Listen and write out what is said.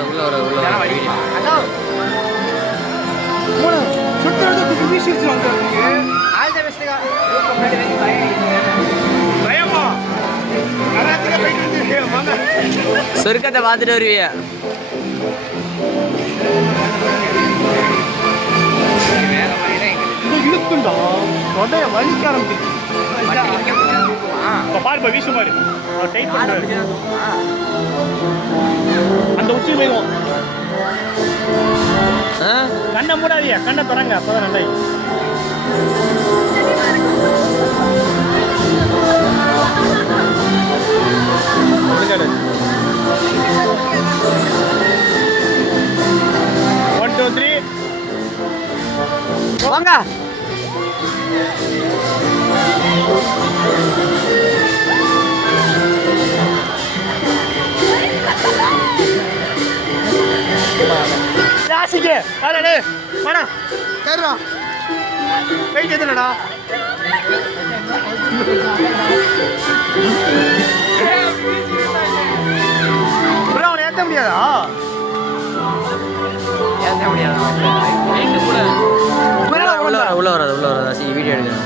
வர உள்ள வர உள்ள வர. வீடியோ சுற்றுறதுக்கு விஷயம் வந்துருக்கு ஆல் த பெஸ்ட்டுக்கா சொர்க்கத்தை பார்த்துட்டு வருவிய? வலிக்க ஆரம்பிச்சு பாரு இப்போ வீசுமாரு போயிடுவோம் கண்ணை மூடாதியா கண்ணை திறங்க அப்பதான் நல்லா. One, two, three. வாங்க. வாடா டேய் வாடா. கேடுறா வெயிட் எதுலடா ப்ரோ அவனை ஏற்ற முடியாதா? ஏற்ற முடியாது? உள்ள வராது உள்ள வராது வீடியோ எடுக்கிறேன்.